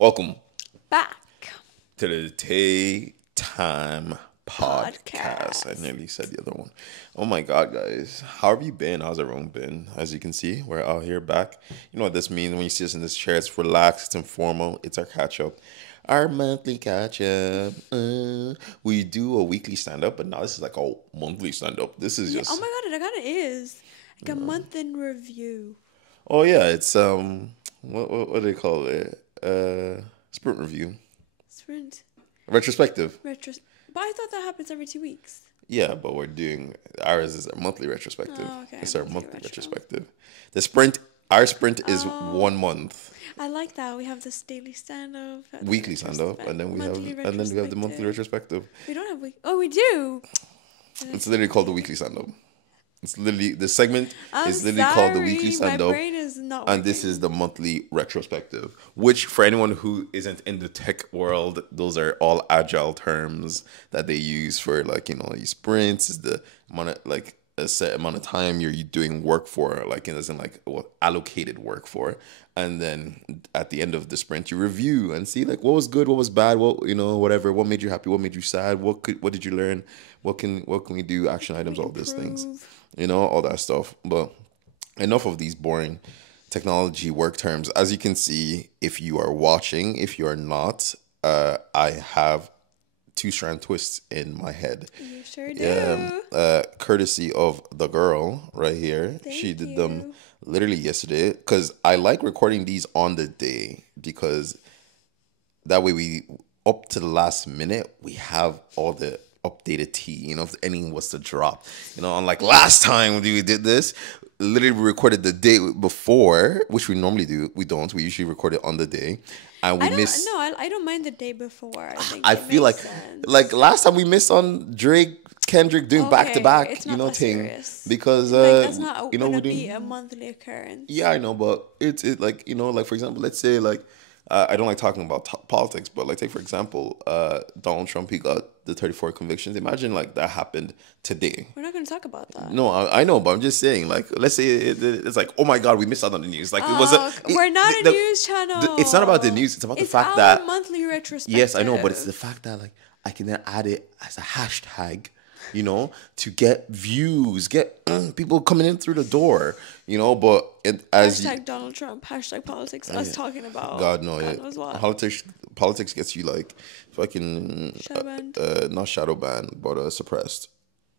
Welcome Back to the TAE Time Podcast. Podcast. I nearly said the other one. Oh my God, guys. How have you been? How's everyone been? As you can see, we're out here back. You know what this means when you see us in this chair? It's relaxed, it's informal, it's our catch up. Our monthly catch up. We do a weekly stand up, but now this is like a monthly stand up. This is just. Oh my god, it kind of is like a month in review. Oh yeah, it's what do they call it? Sprint review. Sprint Retrospective. But I thought that happens every 2 weeks. Yeah, but we're doing ours is a monthly retrospective. Oh, okay. It's our Monthly monthly retro. retrospective. Our sprint is 1 month. I like that. We have this daily stand up, Weekly stand up, and then we have the monthly retrospective. We don't have week. Oh, we do. It's literally called the weekly stand up. It's literally the segment I'm is literally called the weekly sorry, stand my up. brain is not And this is the monthly retrospective, which for anyone who isn't in the tech world, those are all agile terms that they use for these sprints is the amount of, like a set amount of time you're doing work for, allocated work for. And then at the end of the sprint, you review and see what was good, what was bad, whatever, what made you happy, what made you sad, what did you learn, what can we do, action items, all these things, all that stuff. But enough of these boring technology work terms. As you can see, if you are watching, if you are not, I have 2-strand twists in my head. You sure do. Courtesy of the girl right here. She did them literally yesterday because I like recording these on the day because that way we up to the last minute we have all the updated tea, if anything was to drop, unlike last time we did this, literally we recorded the day before, which we normally do. We usually record it on the day, and we miss. No, I don't mind the day before. I feel like last time we missed on Kendrick doing back to back, thing serious. because that's not we gonna be didn't. a monthly occurrence. Yeah, I know, but it's for example, let's say I don't like talking about politics, but take for example, Donald Trump, he got the 34 convictions. Imagine that happened today. We're not going to talk about that. No, I know, but I'm just saying, let's say it's oh my God, we missed out on the news. We're not a news channel. It's not about the news. It's about the fact our that monthly retrospective. Yes, I know, but it's the fact that I can then add it as a hashtag, to get views, get people coming in through the door, but hashtag Donald Trump, hashtag politics, us talking about God no, politics gets you fucking shadow banned. Not shadow banned, but suppressed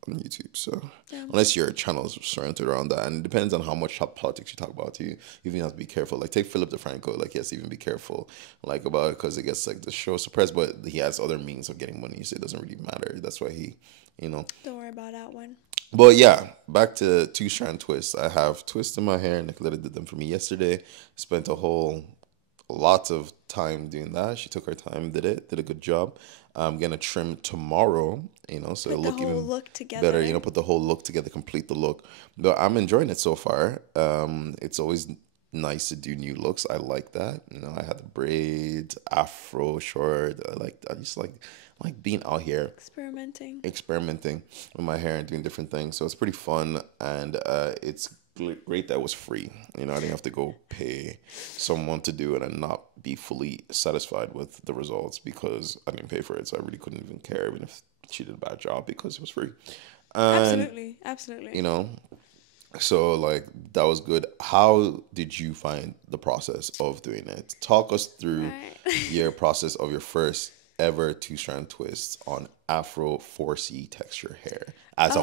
on YouTube. So unless your channel is surrounded around that, and it depends on how much politics you talk about, you even have to be careful. Take Philip DeFranco, he has to even be careful about it because it gets the show suppressed, but he has other means of getting money, so it doesn't really matter. That's why he. Don't worry about that one. But yeah, back to 2-strand twists. I have twists in my hair. Nicoletta did them for me yesterday. Spent lots of time doing that. She took her time, did a good job. I'm gonna trim tomorrow, so it'll look even look together. better. Put the whole look together, complete the look. But I'm enjoying it so far. It's always nice to do new looks. I like that. I had the braids, afro, short. I just like being out here experimenting with my hair and doing different things. So it's pretty fun, and it's great that it was free. I didn't have to go pay someone to do it and not be fully satisfied with the results because I didn't pay for it. So I really couldn't even care even if she did a bad job because it was free. Absolutely. So that was good. How did you find the process of doing it? Talk us through your process of your first ever 2-strand twist on Afro 4C texture hair as a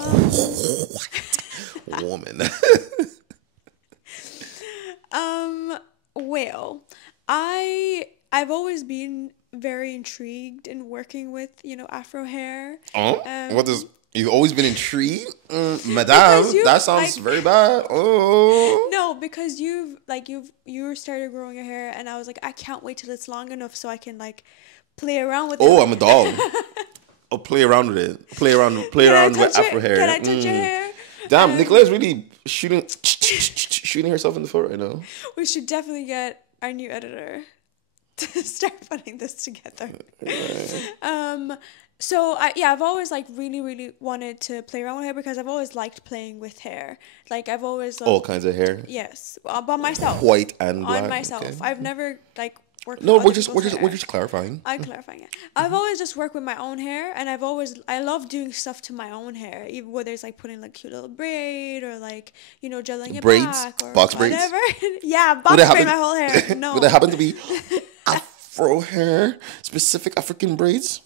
woman. Well, I've always been very intrigued in working with Afro hair. You've always been intrigued, madame? That sounds very bad. Oh no, because you started growing your hair, and I was I can't wait till it's long enough so I can play around with it. Oh, I'm a dog. Oh, play around with it. Play around with Afro hair. Can I touch your hair? Damn, Nicola's really shooting herself in the foot right now. We should definitely get our new editor to start putting this together. So I've always really, really wanted to play around with hair because I've always liked playing with hair. I've always all kinds of hair. Yes, by myself. White and black. On myself. Okay. I've never worked with No, other people's hair. we're just clarifying. I'm clarifying it. I've always just worked with my own hair, and I love doing stuff to my own hair, even whether it's like putting like cute little braid or like gelling it Braids, back or box braids. whatever. Yeah, box braid my whole hair. No, Would it happen to be Afro hair, specific African braids?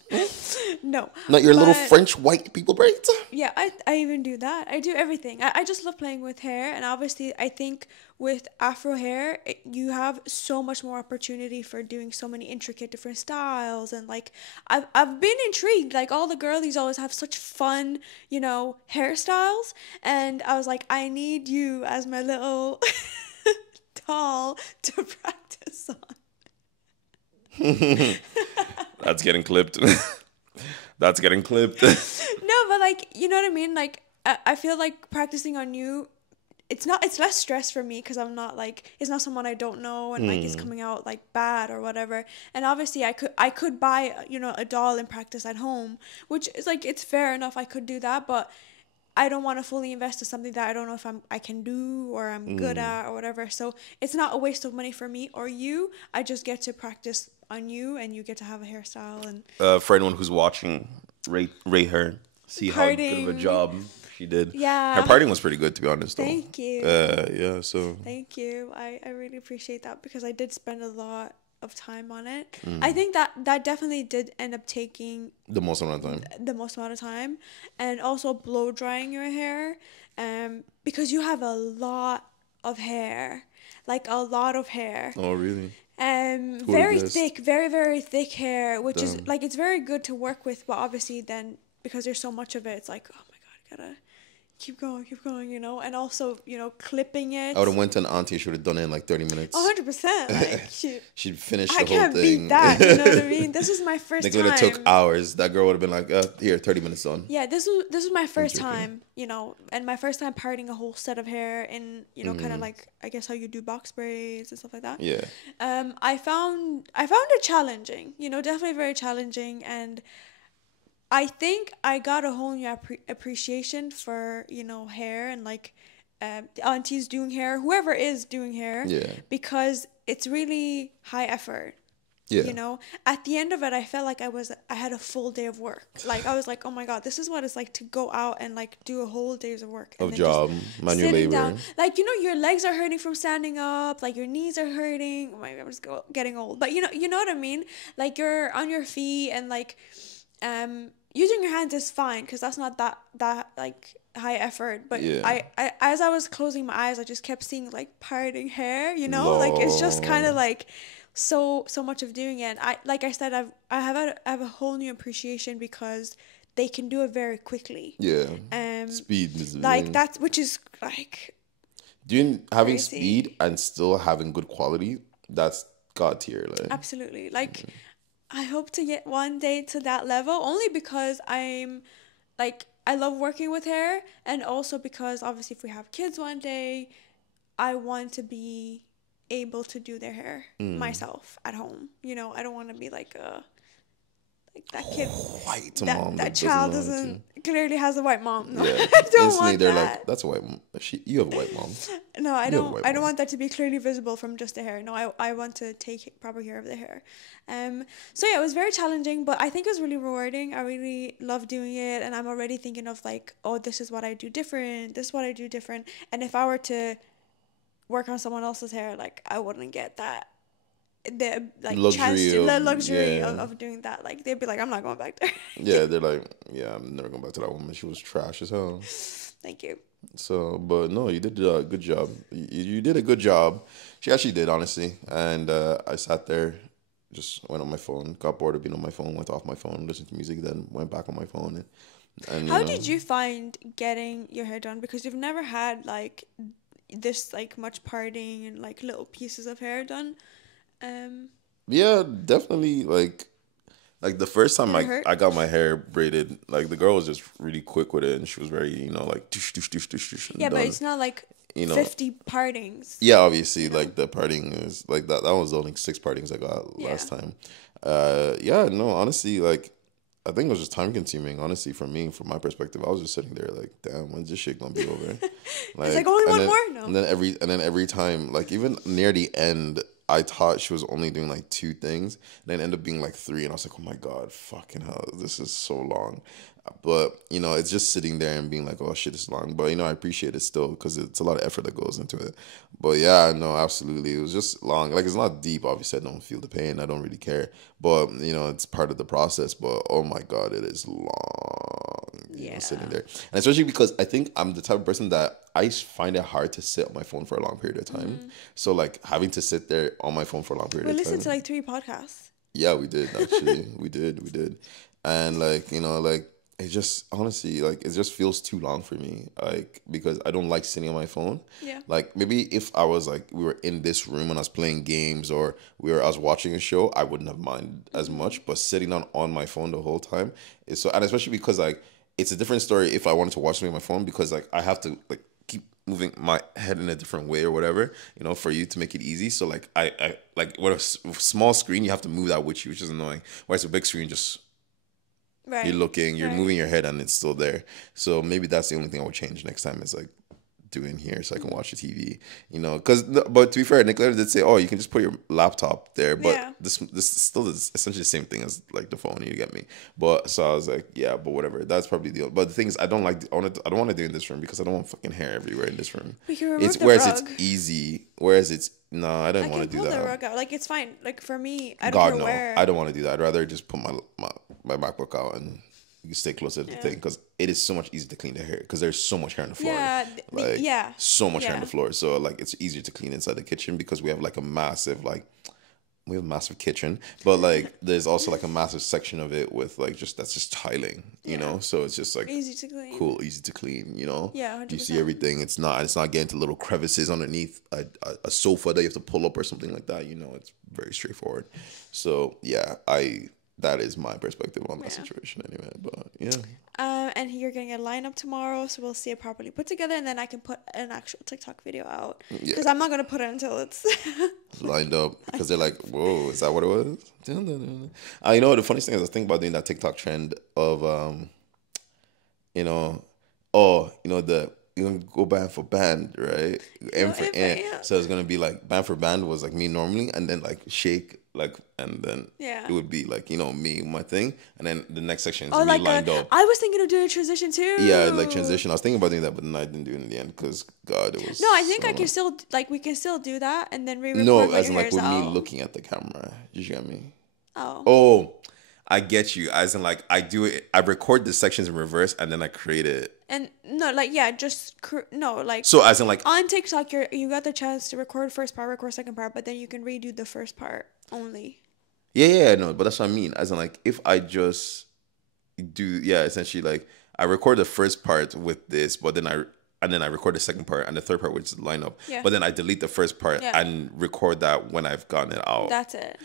no, Not your little French white people braids. Yeah, I even do that. I do everything. I just love playing with hair, and obviously I think with Afro hair, you have so much more opportunity for doing so many intricate different styles, and like I've been intrigued. Like all the girlies always have such fun, hairstyles, and I was like, I need you as my little doll to practice on. That's getting clipped. That's getting clipped. No, but like, you know what I mean? Like, I feel like practicing on you, it's less stress for me because I'm not like, it's not someone I don't know and like it's coming out like bad or whatever. And obviously I could buy, a doll and practice at home, which is like, it's fair enough. I could do that, but I don't want to fully invest in something that I don't know if I can do or I'm good at or whatever. So it's not a waste of money for me or you. I just get to practice on you, and you get to have a hairstyle. And for anyone who's watching, rate her. See how good of a job she did. Yeah, her parting was pretty good, to be honest. Though. Thank you. Yeah. So. Thank you. I really appreciate that because I did spend a lot of time on it. I think that definitely did end up taking the most amount of time. And also blow drying your hair, because you have a lot of hair, like a lot of hair. Oh really? Very thick, very very thick hair, which is like, it's very good to work with, but obviously then because there's so much of it, it's like, oh my god, I gotta keep going, and also, clipping it. I would have went to an auntie. She would have done it in like 30 minutes. 100%. Like, she'd finish the I whole can't thing. beat that, you know what I mean? This was my first time. It took hours. That girl would have been like, here, 30 minutes done. Yeah, this was my first time, and my first time parting a whole set of hair in, kind of like, I guess how you do box braids and stuff like that. Yeah. I found it challenging, definitely very challenging, and I think I got a whole new appreciation for, hair and like aunties doing hair, whoever is doing hair, because it's really high effort. Yeah. At the end of it, I felt like I had a full day of work. Like I was like, oh my god, this is what it's like to go out and like do a whole day's of work. Of job, manual labor. Down. Like, your legs are hurting from standing up. Like your knees are hurting. Oh my god, I'm just getting old. But you know what I mean? Like you're on your feet and like, using your hands is fine because that's not that like high effort. But I as I was closing my eyes, I just kept seeing like parting hair. Like it's just kind of like so much of doing it. Like I said, I have a whole new appreciation because they can do it very quickly. Yeah. Speed is like that's which is like having speed and still having good quality. That's God tier. Like absolutely like. I hope to get one day to that level, only because I'm like, I love working with hair, and also because obviously if we have kids one day, I want to be able to do their hair myself at home. I don't want to be like that kid, white that, mom. That child clearly has a white mom. No, yeah. I don't want they're that. like, that's a white mom. You have a white mom. No, I don't want that to be clearly visible from just the hair. No, I want to take proper care of the hair. So yeah, it was very challenging, but I think it was really rewarding. I really love doing it, and I'm already thinking of like, oh, this is what I do different. This is what I do different. And if I were to work on someone else's hair, like I wouldn't get that. The like luxury of doing that. Like they'd be like, I'm not going back there. Yeah, they're like, yeah, I'm never going back to that woman. She was trash as hell. Thank you. So, but no, you did a good job. You did a good job. She actually did, honestly. And I sat there, just went on my phone, got bored of being on my phone, went off my phone, listened to music, then went back on my phone. And how did you find getting your hair done? Because you've never had like this like much parting and like little pieces of hair done. Yeah, definitely. Like the first time I got my hair braided, like the girl was just really quick with it, and she was very, like tush, tush, tush, tush, tush. Yeah, but it's not like 50 partings. Yeah, obviously, like the parting is like that. That was only 6 partings I got last time. Yeah, no, honestly, like I think it was just time consuming. Honestly, for me, from my perspective, I was just sitting there like, damn, when's this shit gonna be over? Like, it's like only one more. No. And then every time, like even near the end, I thought she was only doing like 2 things, then ended up being like 3, and I was like, oh my god, fucking hell, this is so long. But it's just sitting there and being like, oh shit, it's long. But I appreciate it still because it's a lot of effort that goes into it. But yeah, no, absolutely, it was just long. Like it's not deep. Obviously, I don't feel the pain. I don't really care. But it's part of the process. But oh my god, it is long. Sitting there, and especially because I think I'm the type of person that I find it hard to sit on my phone for a long period of time. So like having to sit there on my phone for a long period of time. We listened to like 3 podcasts. Yeah, we did actually. we did, and like it just honestly like it just feels too long for me. Like because I don't like sitting on my phone. Yeah. Like maybe if I was like we were in this room and I was playing games or I was watching a show, I wouldn't have minded as much. But sitting on my phone the whole time is so, and especially because like it's a different story if I wanted to watch something on my phone because like I have to like keep moving my head in a different way or whatever, for you to make it easy. So like I like with a small screen you have to move that with you, which is annoying. Whereas a big screen just Right. you're looking, you're Right. moving your head and it's still there. So maybe that's the only thing I would change next time is like doing here so I can watch the TV, because but to be fair, Nicola did say, oh, you can just put your laptop there, but Yeah. this still is essentially the same thing as like the phone, you get me? But so I was like, yeah, but whatever, that's probably the but the thing is I don't want to do it in this room because I don't want fucking hair everywhere in this room. We can remove It's the whereas rug. it's easy, whereas it's no, I I don't want can to do pull the that. rug out. Like it's fine. Like for me, I don't God care no, where. I don't want to do that. I'd rather just put my MacBook out and you stay closer to the Yeah. thing because it is so much easier to clean the hair because there's so much hair on the floor. Yeah, like yeah, so much hair on yeah. the floor. So like it's easier to clean inside the kitchen because we have like a massive we have a massive kitchen, but like there's also like a massive section of it with like that's just tiling, you know. So it's just like Easy to clean. cool, easy to clean, Yeah, You 100%. see everything. It's not getting to little crevices underneath a sofa that you have to pull up or something like that. It's very straightforward. So yeah, that is my perspective on that situation anyway. But yeah. And you're getting a lineup tomorrow, so we'll see it properly put together, and then I can put an actual TikTok video out because I'm not gonna put it until it's lined up because they're like, whoa, is that what it was? I know the funniest thing is I was thinking about doing that TikTok trend of the you're gonna go band for band, right? M for N. yeah. So it's gonna be like band for band was like me normally, and then like shake like, and then Yeah. it would be like me my thing, and then the next section is oh me like lined up. I was thinking of doing a transition too. Yeah, like transition. I was thinking about doing that, but then I didn't do it in the end because God, it was. No, I think so I can still we can still do that and then re-record No, when as your in like hair's with me out. looking at the camera. You get me? Oh. Oh, I get you. As in like I do it. I record the sections in reverse and then I create it. And no, like yeah, just no, like So as in like on TikTok, you got the chance to record first part, record second part, but then you can redo the first part only. yeah, no, but that's what I mean. As in like if I just do essentially like I record the first part with this, but then I record the second part and the third part, which is the lineup. Yeah. But then I delete the first part Yeah. and record that when I've gotten it out. That's it.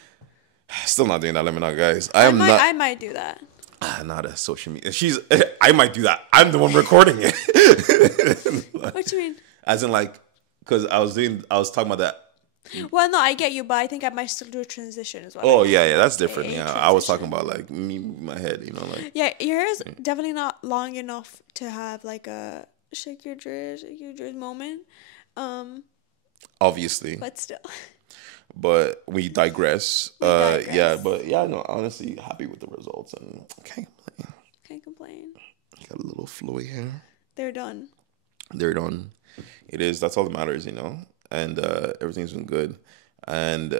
Still not doing that. Let me know, guys. I might do that. Not a social media. I might do that. I'm the one recording it. What you mean? As in like, because I was talking about that. Well, no, I get you, but I think I might still do a transition as well. Oh yeah, that's different. A Yeah, I was transition. talking about like me moving my head, like. Yeah, your hair is definitely not long enough to have like a shake your dress moment. Obviously, But still. but we digress. digress. Yeah, but yeah, no, honestly, happy with the results and can't complain. Can't complain. Got a little flowy hair. They're done. They're done. It is. That's all that matters, and everything's been good. And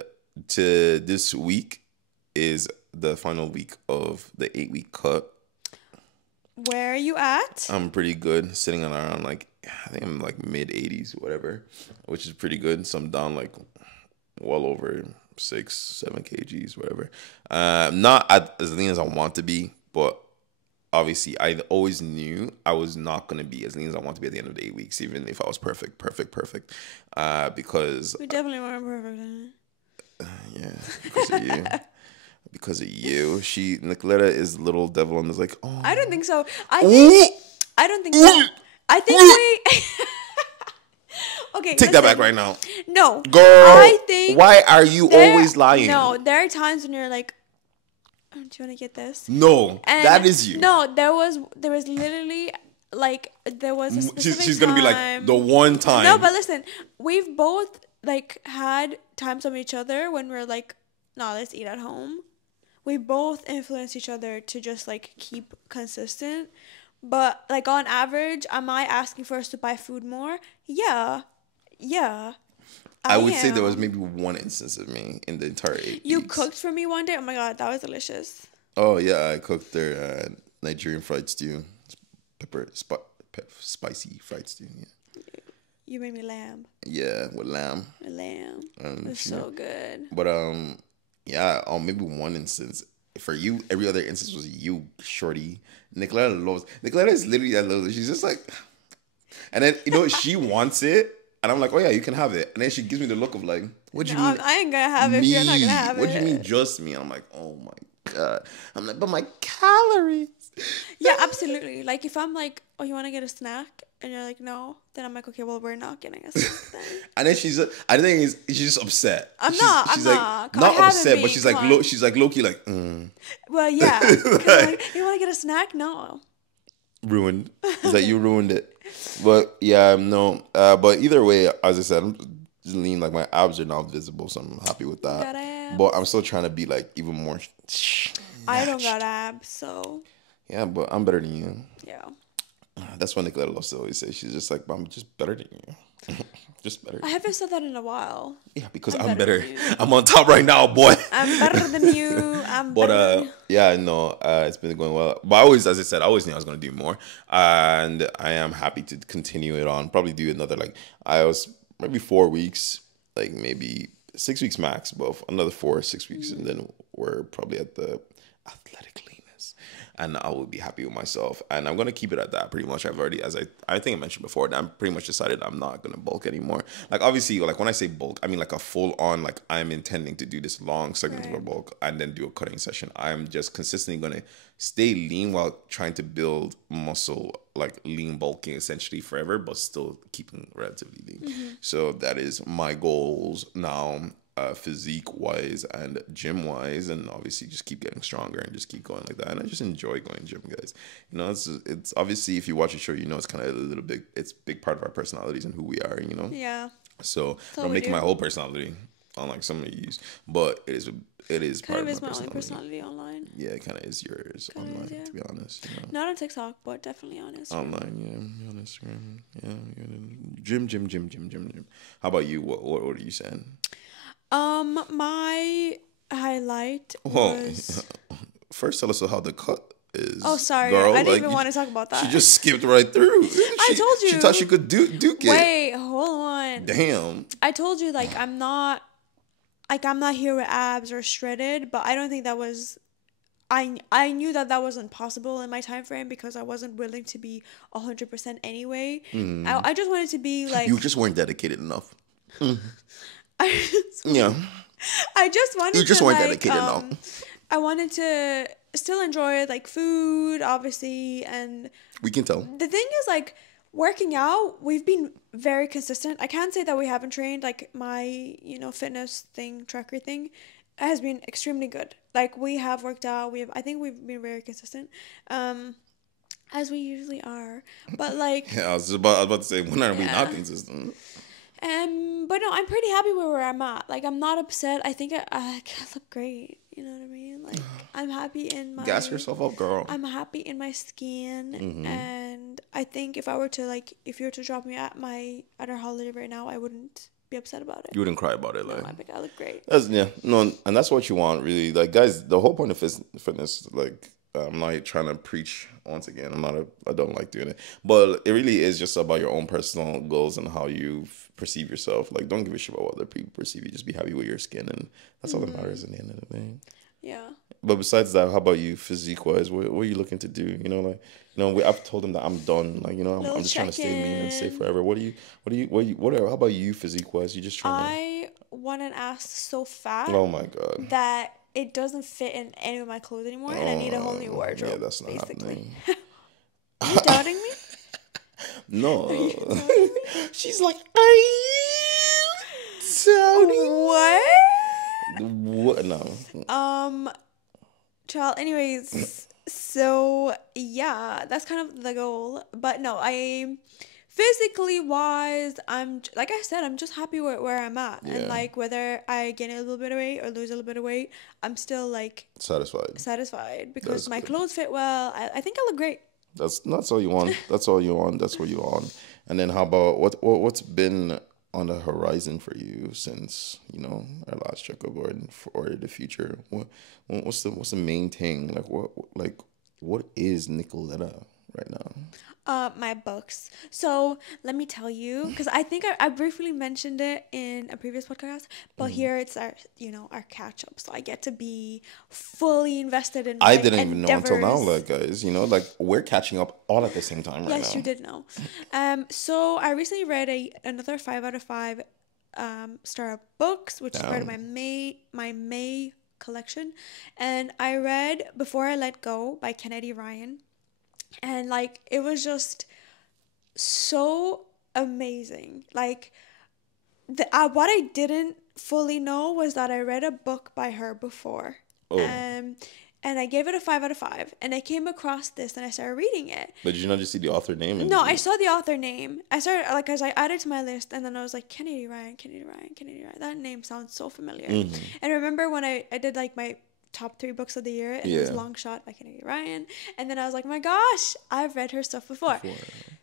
to this week is the final week of the 8-week cut. Where are you at? I'm pretty good, sitting on around like I think I'm like mid 80s, whatever, which is pretty good. So I'm down like well over 6-7 kgs, whatever. Not as lean as I want to be, but obviously I always knew I was not gonna be as lean as I want to be at the end of the 8 weeks, even if I was perfect. Because We definitely weren't perfect. yeah, because of you. Because of you, Nicoletta is little devil and is like, oh, I don't think so. I don't think so. I think we. Okay. take that back listen. right now, No, girl. I think why are you always lying? No, there are times when you're like, oh, do you want to get this? No, And that is you. No, there was literally like there was a specific She's gonna be like time- the one time. No, but listen, we've both like had times of each other when we're like, no, let's eat at home. We both influence each other to just like keep consistent. But like on average, am I asking for us to buy food more? Yeah. Yeah. I would say there was am. maybe one instance of me in the entire 8 You weeks. cooked for me one day? Oh my God, that was delicious. Oh yeah, I cooked their Nigerian fried stew, spicy fried stew. Yeah, You made me lamb. yeah, with lamb. Lamb. It was so good. But yeah, maybe one instance for you. Every other instance was you, shorty. Nicoletta is literally that loves it. She's just like, and then she wants it, and I'm like, oh yeah, you can have it, and then she gives me the look of like, what do you mean? I ain't gonna have it if you're not gonna have it. What do you mean just me? And I'm like, oh my God. I'm like, but my calories. Yeah, absolutely. Like if I'm like, oh, you want to get a snack, and you're like, no, then I'm like, okay, well, we're not getting a snack then. And then I think she's just upset. I'm not upset, but she's like low-key like, Well, yeah. Like, you want to get a snack? No. Ruined. It's like you ruined it. But yeah, no. But either way, as I said, I'm just lean, like my abs are now visible, so I'm happy with that. Got abs. But I'm still trying to be like even more. I don't got abs, so. Yeah, but I'm better than you. Yeah. That's what Nicoletta loves to always say. She's just like, I'm just better than you. Just better. I haven't said that in a while. Yeah, because I'm better. I'm on top right now, boy. I'm better than you. But yeah, no, it's been going well. But as I said, I always knew I was going to do more, and I am happy to continue it on. Probably do another I was maybe 4 weeks, like maybe 6 weeks max, but another 4 or 6 weeks, and then we're probably at the athletic leanness, and I will be happy with myself. And I'm gonna keep it at that pretty much. I've already, I think I mentioned before, that I'm pretty much decided I'm not gonna bulk anymore. Like obviously, like when I say bulk, I mean like a full on, like I'm intending to do this long segment of a bulk and then do a cutting session. I'm just consistently gonna stay lean while trying to build muscle, like lean bulking essentially forever, but still keeping relatively lean. So that is my goals now. Physique wise and gym wise, and obviously just keep getting stronger and just keep going like that. And I just enjoy going gym, guys. It's obviously, if you watch the show, it's kind of a little big. It's a big part of our personalities and who we are. Yeah. So I'm making my whole personality unlike some of these, but it is Kind part of of my is my only personality. personality online. Yeah, it kind of is yours online, yeah. to be honest. Not on TikTok, but definitely on Instagram. Online, yeah, on Instagram, yeah, gym. How about you? What are you saying? My highlight Whoa. was... First, tell us how the cut is. Oh, sorry. girl. I didn't even want to talk about that. She just skipped right through. I told you. She thought she could duke it. Wait, hold on. Damn. I told you, I'm not here with abs or shredded, but I don't think that was... I knew that wasn't possible in my time frame because I wasn't willing to be 100% anyway. I just wanted to be like... You just weren't dedicated enough. I just wanted You just to, weren't dedicated enough. I wanted to still enjoy food, obviously, and We can tell. the thing is working out, we've been very consistent. I can't say that we haven't trained. My fitness tracker thing has been extremely good. We have worked out. I think we've been very consistent, as we usually are. But Yeah, I was about to say, when are we not consistent? But no, I'm pretty happy where I'm at. I'm not upset. I think I look great. You know what I mean? I'm happy in my... Gas yourself up, girl. I'm happy in my skin. And I think if you were to drop me at our holiday right now, I wouldn't be upset about it. You wouldn't cry about it, No, I think I look great. And that's what you want, really. Guys, the whole point of fitness, I'm not trying to preach once again. I don't like doing it, but it really is just about your own personal goals and how you perceive yourself. Don't give a shit about what other people perceive you. Just be happy with your skin, and that's all that matters in the end of the day. Yeah. But besides that, how about you, physique wise? What are you looking to do? I've told them that I'm done. I'm just trying to stay lean and stay forever. How about you, physique wise? You just trying I want an ass so fat. Oh my God. That it doesn't fit in any of my clothes anymore, and I need a whole new wardrobe. Yeah, that's not happening. Are you doubting me? No. She's like, are you doubting? What? No. Child, anyways, so yeah, that's kind of the goal. But no, physically wise, like I said, I'm just happy where I'm at. And Yeah. like whether I gain a little bit of weight or lose a little bit of weight, I'm still like Satisfied. satisfied because That's my good. clothes fit well. I think I look great. That's all you want. That's all you want. That's what you want. And then how about what's been on the horizon for you since our last checkup or for the future? What's the main thing? What is Nicoletta right now? My books. So let me tell you, because I think I briefly mentioned it in a previous podcast, but here it's our catch up. So I get to be fully invested in I my didn't even know until now, endeavors. guys. We're catching up all at the same time right Yes, now. you did know. So I recently read another 5 out of 5 star books, which is part of Damn. my May collection, and I read Before I Let Go by Kennedy Ryan, and like it was just so amazing. Like what I didn't fully know was that I read a book by her before. Oh, Um and I gave it a 5 out of 5, and I came across this and I started reading it. but did you not just see the author name and No, just I saw the author name. I started like as I added to my list, and then I was like Kennedy Ryan, Kennedy Ryan, Kennedy Ryan. That name sounds so familiar. And I remember when I did like my top 3 books of the year, and it was Yeah. Long Shot by Kennedy Ryan, and then I was like, my gosh, I've read her stuff before. before?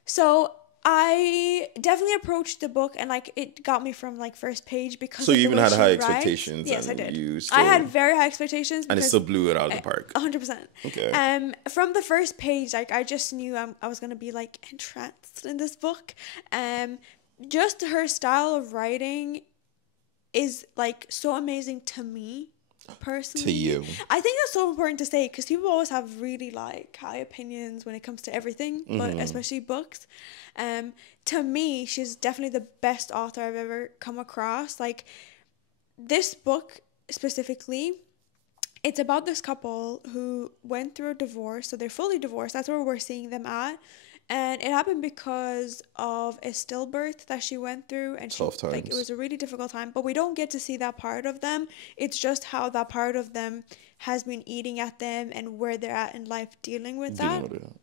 So I definitely approached the book, and like it got me from like first page because So of you the even way had she high writes. expectations, Yes, I and did. you I still had very high expectations and it because still blew it out of the park. 100%. Okay. From the first page, like I just knew I was gonna be like entranced in this book. Just her style of writing is like so amazing to me personally. To you. I think that's so important to say because people always have really like high opinions when it comes to everything, but especially books. To me, she's definitely the best author I've ever come across. Like this book specifically, it's about this couple who went through a divorce. So they're fully divorced. That's where we're seeing them at. And it happened because of a stillbirth that she went through, and Tough like it times. was a really difficult time, but we don't get to see that part of them. It's just how that part of them has been eating at them and where they're at in life dealing with that. Dealing with it.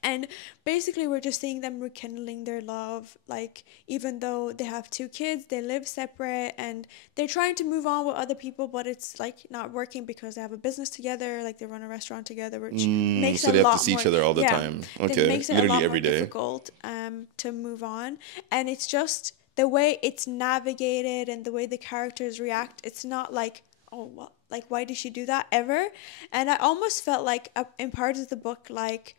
And basically, we're just seeing them rekindling their love. Like, even though they have 2 kids, they live separate and they're trying to move on with other people, but it's like not working because they have a business together. Like, they run a restaurant together, which makes So it they a have to lot see more, each other all the yeah, time. it Okay. makes it a Literally lot more every day. difficult to move on. And it's just the way it's navigated and the way the characters react. It's not like, oh, well, like, why did she do that ever? And I almost felt like in parts of the book, like,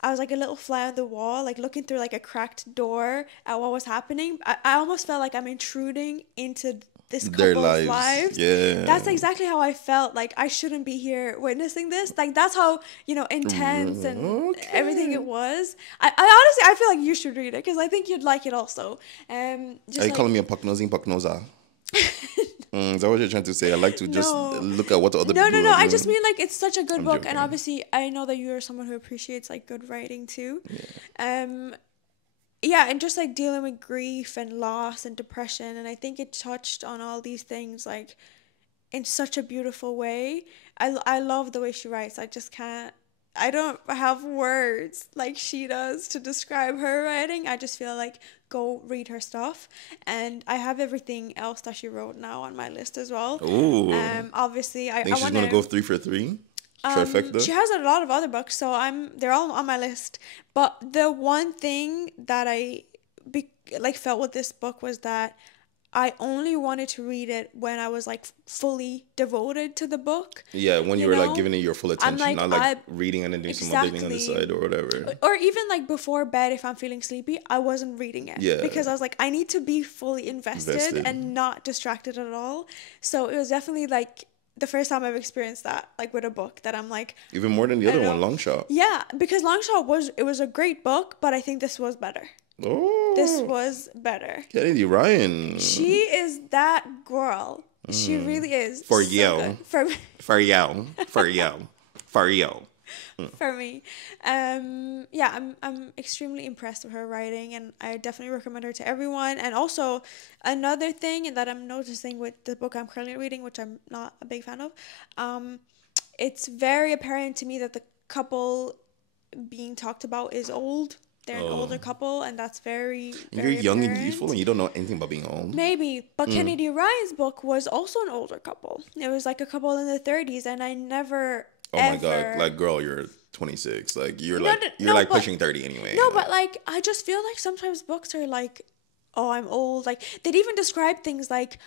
I was like a little fly on the wall, like looking through like a cracked door at what was happening. I almost felt like I'm intruding into this Their couple's lives. lives. Yeah. That's exactly how I felt. Like I shouldn't be here witnessing this. Like that's how, intense and everything it was. I honestly I feel like you should read it because I think you'd like it also. Are Just you calling me a paknoza? Is that what you're trying to say? I like to just No. look at what other No, people no, no. are I doing. just mean like it's such a good I'm book, joking. and obviously I know that you're someone who appreciates like good writing too. Yeah, and just like dealing with grief and loss and depression, and I think it touched on all these things like in such a beautiful way. I love the way she writes. I just can't. I don't have words like she does to describe her writing. I just feel like go read her stuff, and I have everything else that she wrote now on my list as well. Ooh. Obviously, I Think she's want gonna to. go 3 for 3? Trifecta? She has a lot of other books, so they're all on my list. But the one thing that like felt with this book was that I only wanted to read it when I was like fully devoted to the book. Yeah, when you were like giving it your full attention, like, not like reading and then doing some other thing on the Exactly. side or whatever. Or even like before bed, if I'm feeling sleepy, I wasn't reading it. Yeah. Because I was like, I need to be fully invested Invested. and not distracted at all. So it was definitely like the first time I've experienced that, like with a book that I'm like, Even more than the I other don't one, know. Long Shot. yeah, because Longshot was a great book, but I think this was better. Oh. This was better. Kennedy Ryan. She is that girl. She really is. For so you. good. For you. For you. For you. For me. Yeah, I'm extremely impressed with her writing, and I definitely recommend her to everyone. And also another thing that I'm noticing with the book I'm currently reading, which I'm not a big fan of, it's very apparent to me that the couple being talked about is old. They're an older couple, and that's very, You're very young and apparent. youthful, and you don't know anything about being old. Maybe, but Kennedy Ryan's book was also an older couple. It was like a couple in the 30s, and I never. Oh my god! Like, girl, you're 26. Like, you're but, pushing 30 anyway. No, but like, I just feel like sometimes books are like, oh, I'm old. Like, they'd even describe things like,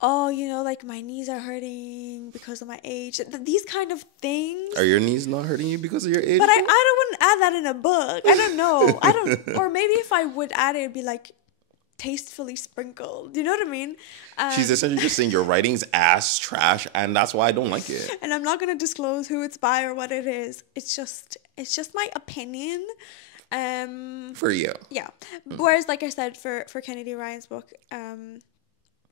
oh, you know, like my knees are hurting because of my age. These kind of things. Are your knees not hurting you because of your age? But wouldn't add that in a book. I don't know. Or maybe if I would add it, it'd be like tastefully sprinkled. Do you know what I mean? She's essentially just saying your writing's ass trash, and that's why I don't like it. And I'm not gonna disclose who it's by or what it is. It's just my opinion. For you. Yeah. Whereas, like I said, for Kennedy Ryan's book,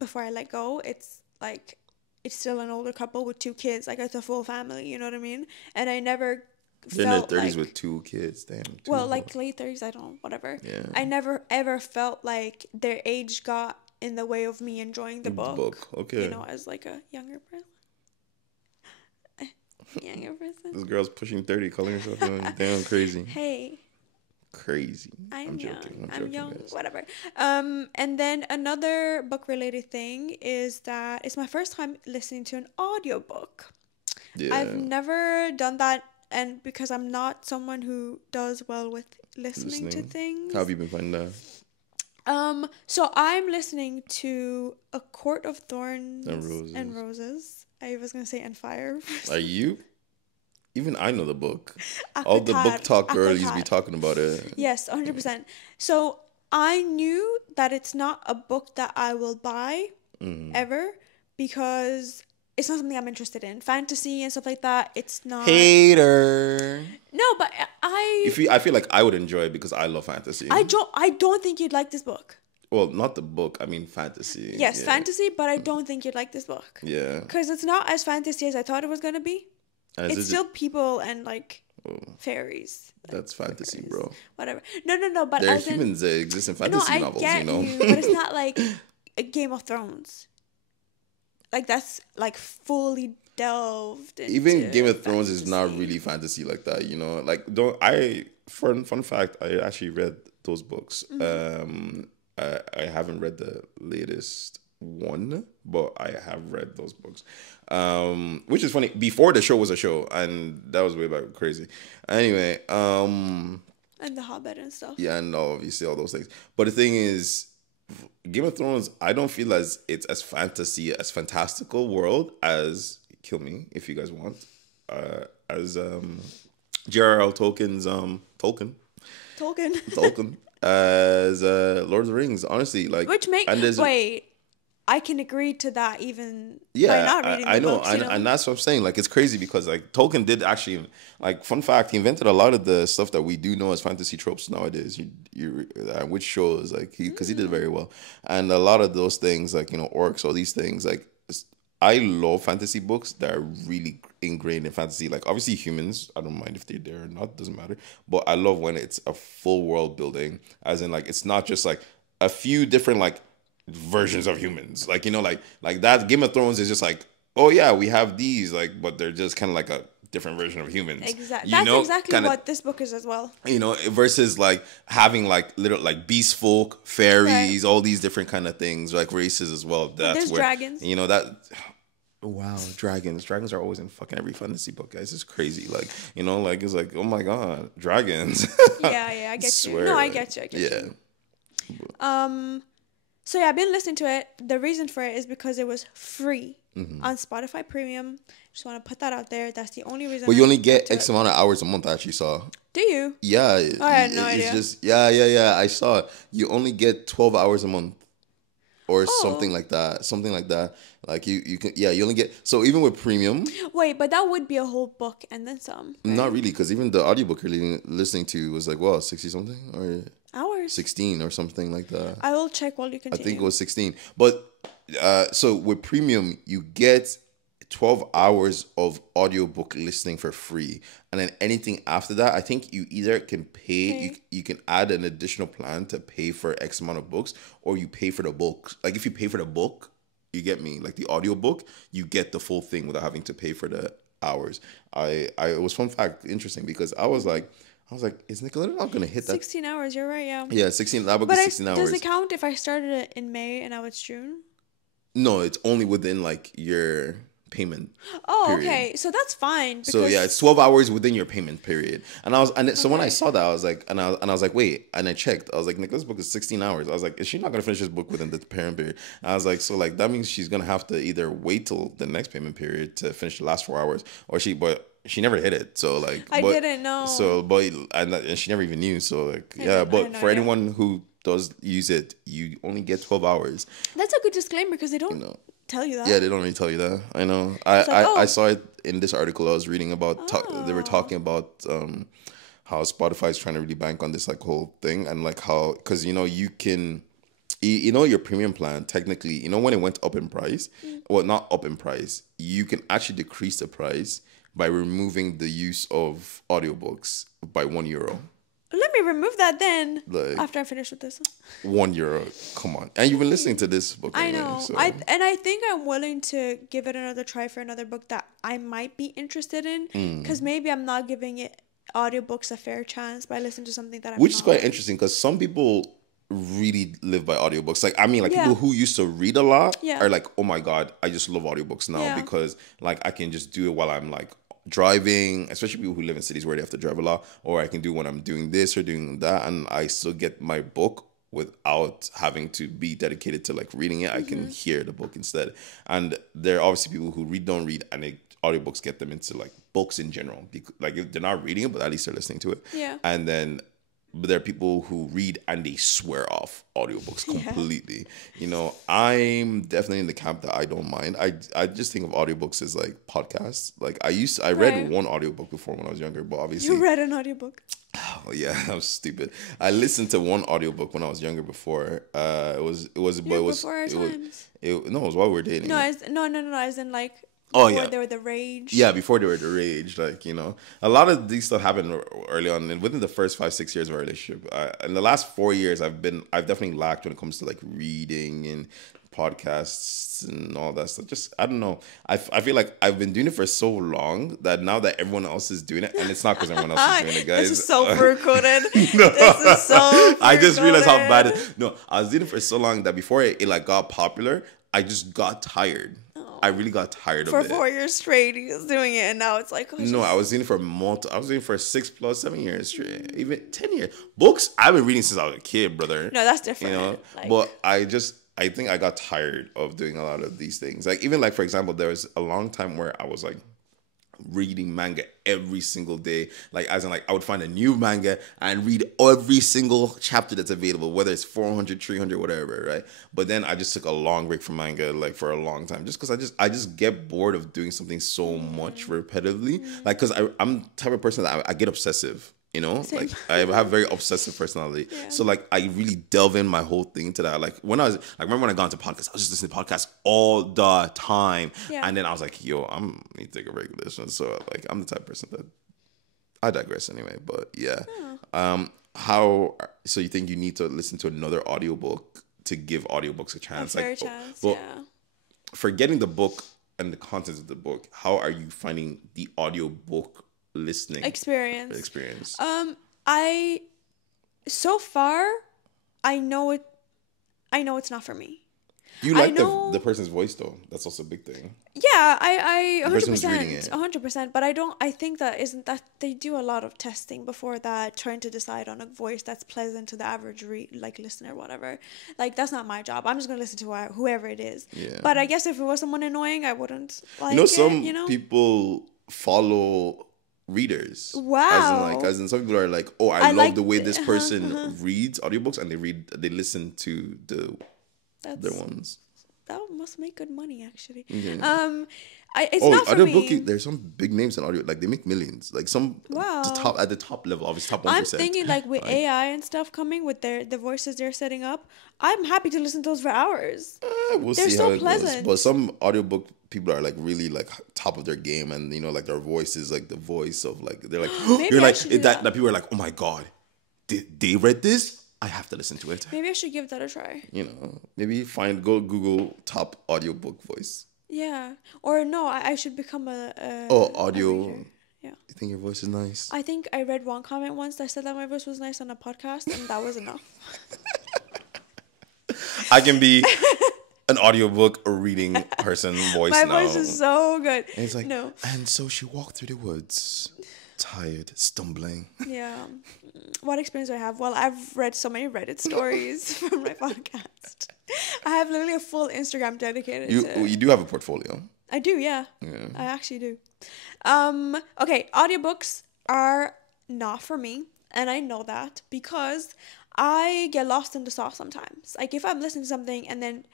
Before I Let Go, it's like it's still an older couple with 2 kids. Like, it's a full family. You know what I mean? And I never. They're in their 30s with 2 kids. Damn. Like late 30s, I don't know, whatever. Yeah. I never ever felt like their age got in the way of me enjoying the book. Okay. You know, as like a younger person. This girl's pushing 30, calling herself young. Damn crazy. Hey. Crazy. I'm joking. I'm young. Guys. Whatever. And then another book related thing is that it's my first time listening to an audiobook. Yeah. I've never done that. And because I'm not someone who does well with listening to things. How have you been finding that? So I'm listening to A Court of Thorns and Roses. I was gonna say and Fire. Are you? Even I know the book. All the book talk girlies be talking about it. Yes, 100%. So I knew that it's not a book that I will buy ever because it's not something I'm interested in. Fantasy and stuff like that, it's not. Hater. No, but I feel like I would enjoy it because I love fantasy. I don't think you'd like this book. Well, not the book. I mean, fantasy. Yes, fantasy, but I don't think you'd like this book. Yeah. Because it's not as fantasy as I thought it was gonna be. It's still people and like fairies. That's fantasy, bro. Whatever. No. But there are humans that exist in fantasy novels. I get you, but it's not like a Game of Thrones. Like, that's like fully delved into even Game of Thrones fantasy. Is not really fantasy like that, you know. Like, fun fact, I actually read those books. I haven't read the latest one, but I have read those books. Which is funny. Before the show was a show, and that was way back crazy. Anyway, and The Hobbit and stuff. Yeah, and obviously all those things. But the thing is, Game of Thrones, I don't feel as it's as fantastical world as, kill me if you guys want, as J.R.R. Tolkien's Tolkien as Lord of the Rings. Honestly, like, I can agree to that even by not reading the books, and that's what I'm saying. Like, it's crazy because like Tolkien did actually, like, fun fact, he invented a lot of the stuff that we do know as fantasy tropes nowadays. Which shows like because he did very well, and a lot of those things like, you know, orcs, all these things. Like, I love fantasy books that are really ingrained in fantasy. Like, obviously humans, I don't mind if they're there or not, doesn't matter. But I love when it's a full world building, as in like it's not just like a few different like versions of humans, like, you know, like that. Game of Thrones is just like, oh yeah, we have these, like, but they're just kind of like a different version of humans. Exactly. That's exactly what this book is as well. You know, versus like having like little like beast folk, fairies, all these different kind of things, like races as well. There's dragons. You know that. Wow, dragons. Dragons are always in fucking every fantasy book, guys. It's crazy. Like, you know, like, it's like, oh my god, dragons. I get you. No, I get you. Yeah. So yeah, I've been listening to it. The reason for it is because it was free on Spotify Premium. Just want to put that out there. That's the only reason. But you only get X amount of hours a month, I actually saw. Do you? Yeah. I had no idea. Just, yeah. I saw it. You only get 12 hours a month. Or something like that. Something like that. Like, you can, you only get, so even with premium. Wait, but that would be a whole book and then some. Right? Not really, because even the audiobook you're listening to was like, what, 60 something? Or hours? 16 or something like that. I will check while you continue. I think it was 16. But, so with premium, you get 12 hours of audiobook listening for free. And then anything after that, I think you either can pay, you can add an additional plan to pay for X amount of books, or you pay for the book. Like, if you pay for the book, you get me, like the audiobook, you get the full thing without having to pay for the hours. It was fun fact, interesting, because I was like, I was like, is Nickelodeon not gonna hit that? 16 hours. You're right. Yeah. Yeah, 16. That book But is 16 hours. does it count if I started it in May and now it's June? No, it's only within like your payment. Oh, period. okay. So that's fine. So yeah, it's 12 hours within your payment period. And so when I Okay. saw that, I was like, and I was like, wait, and I checked. I was like, Nicola's book is 16 hours. I was like, is she not gonna finish this book within the payment period? And I was like, so like that means she's gonna have to either wait till the next payment period to finish the last 4 hours, but she never hit it. So like, I didn't know. So and she never even knew. So like, I yeah. had But no for idea. anyone who does use it, you only get 12 hours. That's a good disclaimer because they don't You know. tell you that. Yeah, they don't really tell you that. I know. It's like, I saw it in this article I was reading about. They were Oh. talking about how Spotify is trying to really bank on this like whole thing, and like how, because you can, your premium plan technically, when it went up in price, well, not up in price, you can actually decrease the price by removing the use of audiobooks by €1. Let me remove that then. Like- after I finish with this. €1, come on, and you've been listening to this book. I anyway, know. so. I think I'm willing to give it another try for another book that I might be interested in because maybe I'm not giving it audiobooks a fair chance by listening to something that I'm Which is not. quite interesting because some people really live by audiobooks. Like, I mean, like Yeah. people who used to read a lot Yeah. are like, oh my God, I just love audiobooks now Yeah. because like I can just do it while I'm like driving, especially people who live in cities where they have to drive a lot, or I can do when I'm doing this or doing that, and I still get my book without having to be dedicated to like reading it. I can hear the book instead. And there are obviously people who don't read, and audiobooks get them into like books in general. Like if they're not reading it, but at least they're listening to it. Yeah. And then but there are people who read and they swear off audiobooks Yeah. completely. I'm definitely in the camp that I don't mind. I just think of audiobooks as like podcasts. Like I Right. read one audiobook before when I was younger, but obviously You read an audiobook. oh yeah, I was stupid. I listened to one audiobook when I was younger before. It was but it was before our it was times. no, it was while we were dating. No, no. As in like. Oh, before yeah. They were the rage. Yeah, before they were the rage, like, a lot of these stuff happened early on, and within the first 5-6 years of our relationship. In the last 4 years, I've definitely lacked when it comes to like reading and podcasts and all that stuff. Just, I don't know. I feel like I've been doing it for so long that now that everyone else is doing it, and it's not because everyone else is doing it, guys. This is so fruit-coated. No. This is so I just realized how bad fruit-coated. No, I was doing it for so long that before it like got popular, I just got tired. I really got tired For of it. 4 years straight, he was doing it, and now it's like, No, I was doing it for I was doing it for 6 plus 7 years straight, even 10 years. Books I've been reading since I was a kid, brother. No, that's different. Like- But I think I got tired of doing a lot of these things. Like even like for example, there was a long time where I was like reading manga every single day, like as in like I would find a new manga and read every single chapter that's available, whether it's 400, 300, whatever, right? But then I just took a long break from manga like for a long time, just because I just get bored of doing something so much repetitively, like because I'm the type of person that I get obsessive. Same. Like I have very obsessive personality. Yeah. So like I really delve in my whole thing to that. Like when I remember when I got into podcasts, I was just listening to podcasts all the time. Yeah. And then I was like, yo, need to take a break with this one. So like I'm the type of person that I digress anyway. But yeah. So you think you need to listen to another audiobook to give audiobooks a chance? A fair like chance, well, yeah. forgetting the book and the contents of the book, how are you finding the audiobook listening experience. So far, I know it's not for me. You like know- the person's voice though. That's also a big thing. Yeah, I The person who's reading 100%, it. 100%. But I think that they do a lot of testing before that, trying to decide on a voice that's pleasant to the average listener, whatever. Like that's not my job. I'm just gonna listen to whoever it is. Yeah. But I guess if it was someone annoying, I wouldn't like Some it. people follow readers. Wow. As in some people are like, oh, I love like the way the- this person reads audiobooks, and they listen to the other ones. That must make good money, actually. Yeah. It's not for me. There's some big names in audio, like they make millions. Like some Wow. at the top level, obviously top 1%. I'm thinking like with AI and stuff coming with the voices they're setting up, I'm happy to listen to those for hours. We'll They're see so how it pleasant. goes. But some audiobook people are like really like top of their game, and like their voice is like the voice of like they're like Maybe you're I like should do that that. people are like, oh my god, they read this? I have to listen to it. Maybe I should give that a try. Maybe go Google top audiobook voice. Yeah. Or no, I should become a Audio. reader. Yeah. You think your voice is nice? I think I read one comment once that said that my voice was nice on a podcast, and that was enough. I can be an audiobook or reading person voice My now. voice is so good. And it's like, no. and so she walked through the woods, tired, stumbling. Yeah. What experience do I have? Well, I've read so many Reddit stories from my podcast. I have literally a full Instagram dedicated to... You do have a portfolio. I do, yeah. I actually do. Okay, audiobooks are not for me, and I know that because I get lost in the sauce sometimes. Like, if I'm listening to something and then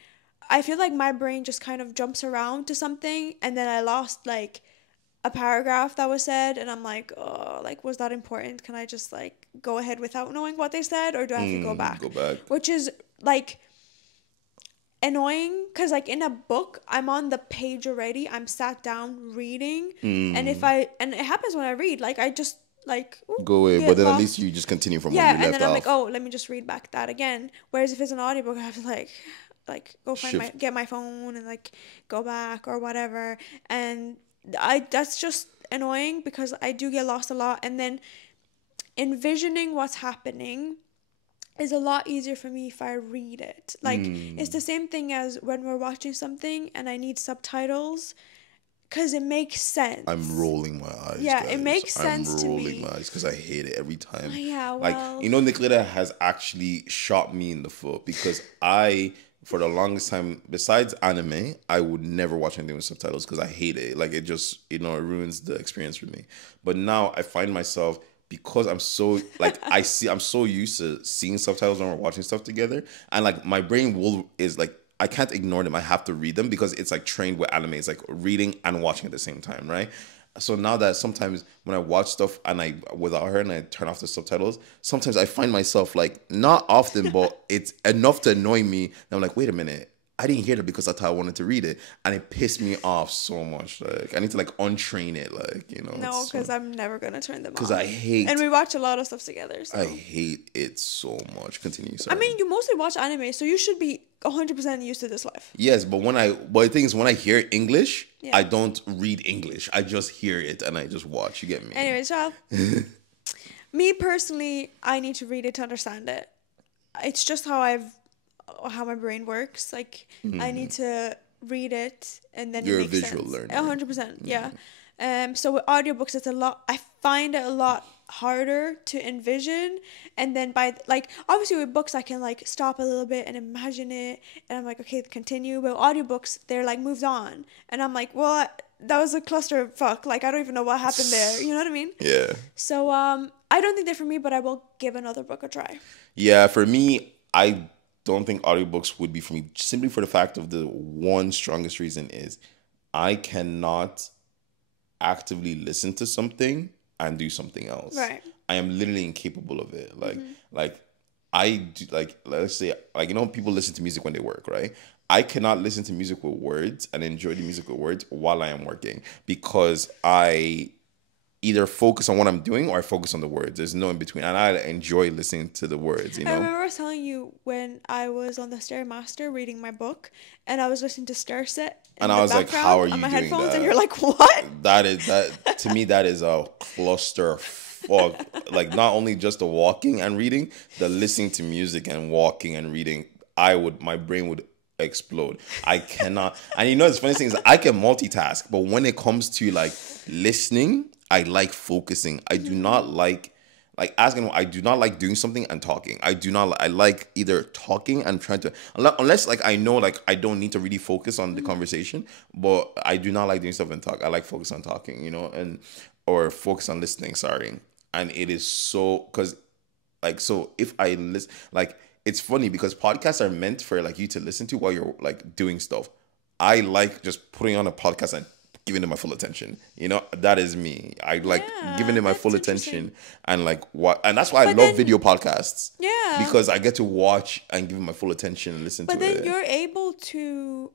I feel like my brain just kind of jumps around to something, and then I lost, like, a paragraph that was said, and I'm like, oh, like, was that important? Can I just, like, go ahead without knowing what they said, or do I have to go back? Go back. Which is, like, annoying, because, like, in a book, I'm on the page already. I'm sat down reading, and and it happens when I read, like, I just, like, go away, but then at least you just continue from where you left off. Yeah, and then I'm like, oh, let me just read back that again. Whereas if it's an audiobook, I have to, like go find get my phone and, like, go back or whatever, and that's just annoying because I do get lost a lot, and then envisioning what's happening is a lot easier for me if I read it. Like, it's the same thing as when we're watching something and I need subtitles, because it makes sense. I'm rolling my eyes. Yeah, guys. it makes sense to me. I'm rolling my eyes because I hate it every time. Yeah, well... Like, you know, Nicoletta has actually shot me in the foot because for the longest time, besides anime, I would never watch anything with subtitles because I hate it. Like, it just, it ruins the experience for me. But now I find myself, because I'm so, like, I'm so used to seeing subtitles when we're watching stuff together, and, like, my brain is like, I can't ignore them. I have to read them because it's, like, trained with anime. It's like reading and watching at the same time, right? So now that sometimes when I watch stuff and without her and I turn off the subtitles, sometimes I find myself, like, not often, but it's enough to annoy me. And I'm like, wait a minute. I didn't hear that because that's how I wanted to read it. And it pissed me off so much. Like, I need to, like, untrain it, like, No, because I'm never going to turn them off. Because I hate... And we watch a lot of stuff together, so... I hate it so much. Continue, sorry. I mean, you mostly watch anime, so you should be 100% used to this life. Yes, but the thing is, when I hear English, I don't read English. I just hear it and I just watch. You get me? Anyway, child. Me, personally, I need to read it to understand it. It's just how my brain works. Like, I need to read it and then you're it makes a visual sense. learner. 100%, yeah. So with audiobooks, it's a lot, I find it a lot harder to envision, and then obviously with books I can, like, stop a little bit and imagine it, and I'm like, okay, continue. But audiobooks, they're like moved on, and I'm like, well, that was a clusterfuck. Like, I don't even know what happened there. You know what I mean? Yeah. So I don't think they're for me, but I will give another book a try. Yeah, for me, I don't think audiobooks would be for me, simply for the fact of the one strongest reason is I cannot actively listen to something and do something else. Right. I am literally incapable of it. Like I do, like, let's say, like, people listen to music when they work, right? I cannot listen to music with words and enjoy the music with words while I am working, because I either focus on what I'm doing or I focus on the words. There's no in between. And I enjoy listening to the words, I remember I was telling you when I was on the Stairmaster reading my book and I was listening to Stairset and I was like, how are you on my doing headphones, that? And you're like, what? That to me, that is a cluster fuck. Like, not only just the walking and reading, the listening to music and walking and reading, my brain would explode. I cannot. And the funny thing is, I can multitask, but when it comes to, like, listening, I like focusing. I do not like asking. I do not like doing something and talking. I like either talking and trying to, unless, like, I know, like, I don't need to really focus on the conversation, but I do not like doing stuff and talk. I like focus on talking, or focus on listening. Sorry. And it is so, because, like, so if I listen, like, it's funny because podcasts are meant for, like, you to listen to while you're, like, doing stuff. I like just putting on a podcast and giving it my full attention. That is me. I like giving it my full attention and, like, and that's why I love video podcasts. Yeah. Because I get to watch and give it my full attention and listen to it. But then you're able to,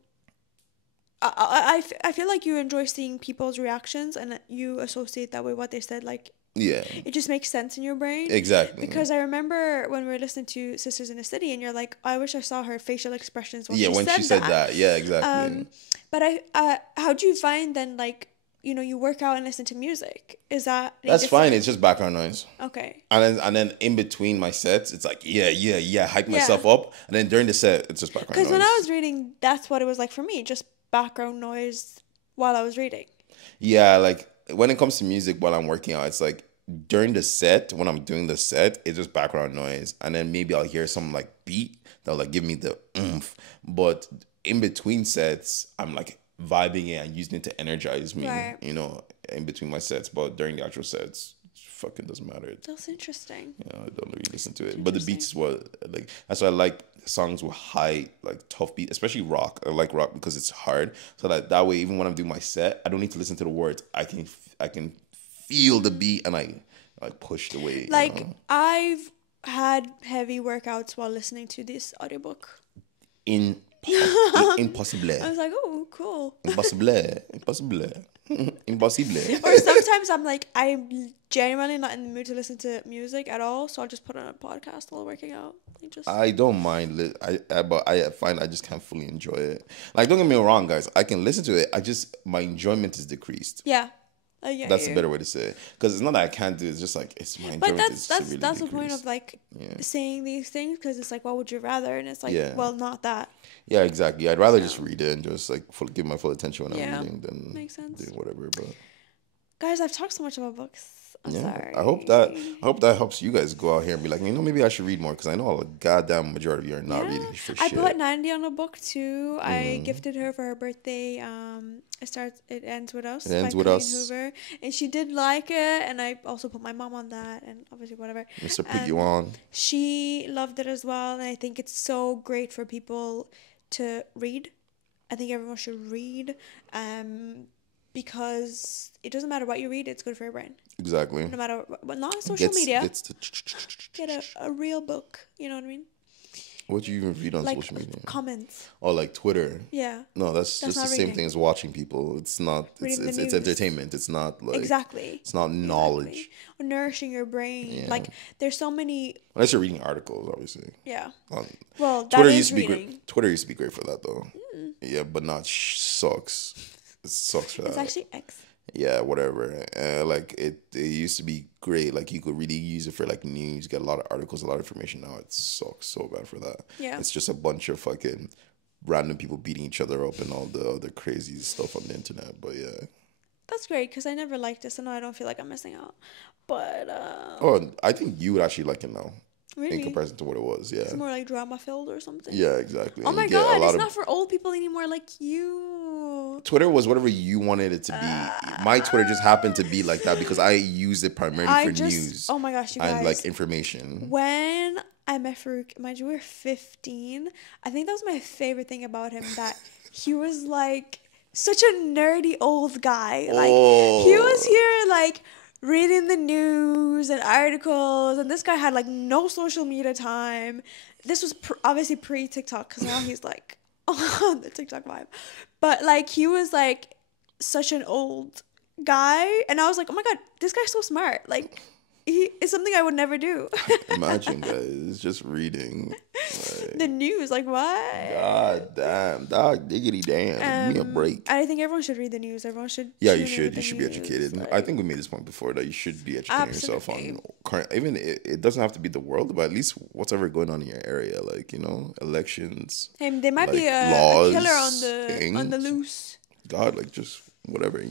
I feel like you enjoy seeing people's reactions and you associate that with what they said. Like, yeah, it just makes sense in your brain. Exactly. Because I remember when we were listening to Sisters in the City and you're like, I wish I saw her facial expressions when she said that. Yeah, exactly. But how do you find then, like, you work out and listen to music. Is that any That's different? fine. It's just background noise. Okay. And then in between my sets, it's like hype myself Yeah. up. And then during the set, it's just background noise. Because when I was reading, that's what it was like for me, just background noise while I was reading. Yeah, like when it comes to music while I'm working out, it's like during the set, when I'm doing the set, it's just background noise. And then maybe I'll hear some like beat that'll like give me the oomph. But in between sets, I'm like vibing it and using it to energize me, Right. in between my sets. But during the actual sets, it fucking doesn't matter. That's interesting. I don't really listen to it. But the beats is what, like, that's why I like songs with high, like, tough beat, especially rock. I like rock because it's hard. So that way, even when I'm doing my set, I don't need to listen to the words. I can feel the beat and I like push the way. Like, I've had heavy workouts while listening to this audiobook. Impossible. I was like, oh, cool. Impossible. Or sometimes I'm genuinely not in the mood to listen to music at all, so I'll just put on a podcast while working out. I don't mind, but I find I just can't fully enjoy it. Like, don't get me wrong, guys. I can listen to it. My enjoyment is decreased. Yeah. That's a better way to say it. Because it's not that I can't do it. It's just like, it's my enjoyment. But that's the point of saying these things, because it's like, what would you rather? And it's like, well, not that. Yeah, exactly. I'd rather just read it and just like give my full attention when I'm reading than makes sense. doing whatever. But guys, I've talked so much about books. I'm sorry. I hope that helps you guys go out here and be like, maybe I should read more, because I know a goddamn majority of you are not reading for shit. I bought Nandy on a book too. I gifted her for her birthday. It Ends With Us. It Ends With Us. Hoover, and she did like it, and I also put my mom on that, and obviously whatever. Mr. Put You On. She loved it as well, and I think it's so great for people to read. I think everyone should read, because it doesn't matter what you read, it's good for your brain. Exactly. No matter what, not on social media. Get a real book. You know what I mean? What do you even read on social media? Comments. Oh, like Twitter. Yeah. No, that's just the same thing as watching people. It's not. It's entertainment. It's not like exactly. It's not knowledge. Exactly. Or nourishing your brain. Yeah. Like, there's so many. Unless you're reading articles, obviously. Yeah. Well, Twitter used to be great. Twitter used to be great for that, though. Yeah, but not sucks. It sucks for that. It's actually X. Yeah, whatever. Like it used to be great. Like you could really use it for like news, get a lot of articles, a lot of information. Now it sucks so bad for that. Yeah. It's just a bunch of fucking random people beating each other up and all the other crazy stuff on the internet. But yeah. That's great, because I never liked it, so now I don't feel like I'm missing out. But I think you would actually like it now. Really? In comparison to what it was, yeah. It's more like drama filled or something. Yeah, exactly. Oh my god, it's not for old people anymore like you. Twitter was whatever you wanted it to be. My Twitter just happened to be like that because I used it primarily for news. Oh my gosh, you guys. And like information. When I met Farouk, mind you, we were 15. I think that was my favorite thing about him, that he was like such a nerdy old guy. Like he was here like reading the news and articles, and this guy had like no social media time. This was obviously pre-TikTok, because now he's like on the TikTok vibe. But like he was like such an old guy, and I was like, oh my god, this guy's so smart. Like it's something I would never do. Imagine, guys, just reading like, the news. Like what? God damn, dog, diggity damn. Give me a break. I think everyone should read the news. Everyone should. Yeah, you should. You should be educated. Like, I think we made this point before that you should be educating yourself on current. Even it doesn't have to be the world, but at least what's ever going on in your area, like elections. Hey, there might be a killer on the loose. God, like just whatever,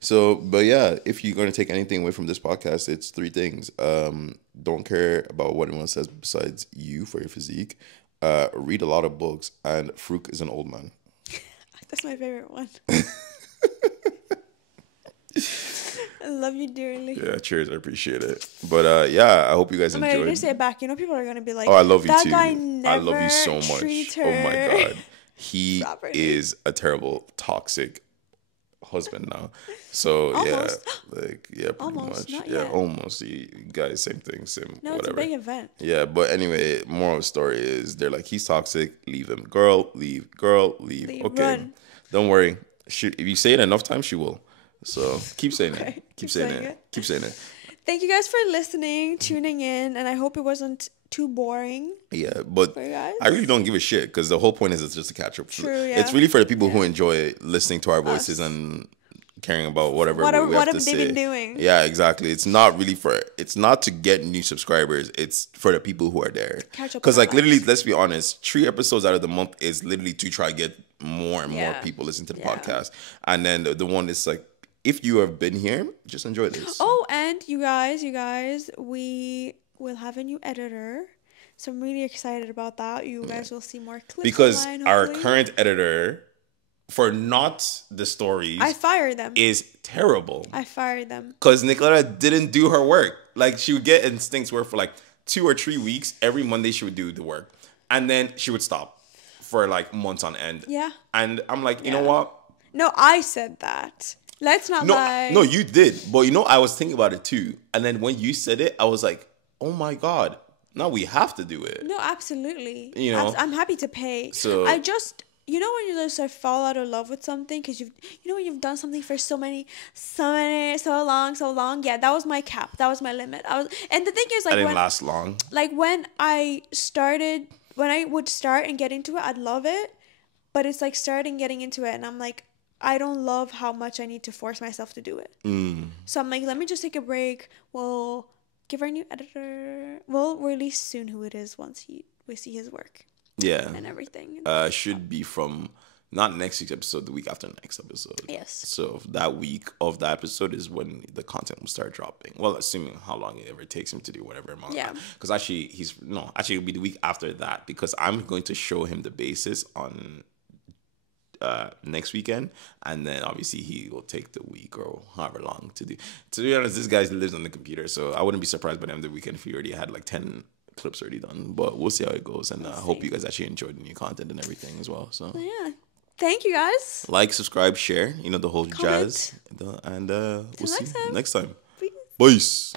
So, but yeah, if you're going to take anything away from this podcast, it's 3 things. Don't care about what anyone says besides you for your physique. Read a lot of books, and Farouk is an old man. That's my favorite one. I love you dearly. Yeah, cheers. I appreciate it. But yeah, I hope you guys enjoyed. I'm going to say it back. People are going to be like, oh, I love you too. That guy never I love you so much. Oh my God. He properly. is a terrible, toxic husband now. So almost. pretty almost, much. Not Yeah, yet. almost. You guys, same thing, No, whatever. it's a big event. Yeah, but anyway, moral of the story is they're like, he's toxic, leave him. Girl, leave. Girl, leave. Okay. Run. Don't worry. If you say it enough times, she will. So keep saying it. Keep saying it. Keep saying it. Thank you guys for listening, tuning in, and I hope it wasn't too boring. Yeah, but I really don't give a shit, because the whole point is it's just a catch up. True, yeah. It's really for the people who enjoy listening to our voices and caring about whatever we what have to have they say. been doing? Yeah, exactly. It's not really it's not to get new subscribers. It's for the people who are there. Catch up Because with like our literally, lives. let's be honest, 3 episodes out of the month is literally to try to get more and more Yeah. people listen to the Yeah. podcast. And then the one is like, if you have been here, just enjoy this. Oh, and you guys, we will have a new editor. So I'm really excited about that. You guys will see more clips Because online, our hopefully. current editor, for not the stories, I fired them. is terrible. I fired them. Because Nicoletta didn't do her work. Like, she would get instincts where for like 2 or 3 weeks, every Monday she would do the work. And then she would stop for like months on end. Yeah. And I'm like, you know Yeah. what? No, I said that. Let's not lie. No, you did. But you know, I was thinking about it too. And then when you said it, I was like, oh my God. Now we have to do it. No, absolutely. You know? I'm happy to pay. So- I just, you know, when you just like fall out of love with something because when you've done something for so long. Yeah, that was my cap. That was my limit. And the thing is, I like, didn't last long. like when I would start and get into it, I'd love it. But it's like starting getting into it, and I'm like, I don't love how much I need to force myself to do it. So I'm like, let me just take a break. We'll give our new editor. We'll release soon who it is once we see his work Yeah. and everything. Should be from not next week's episode, the week after next episode. Yes. So that week of that episode is when the content will start dropping. Well, assuming how long it ever takes him to do whatever amount. Yeah. Because actually, it'll be the week after that, because I'm going to show him the basis on next weekend, and then obviously he will take the week or however long to do. To be honest, this guy lives on the computer, so I wouldn't be surprised by the end of the weekend if he already had like 10 clips already done. But we'll see how it goes, and I hope you guys actually enjoyed the new content and everything as well. So Yeah. Thank you guys. like, subscribe, share, the whole Comment. jazz, and we'll see next you time. next time. Peace. Peace.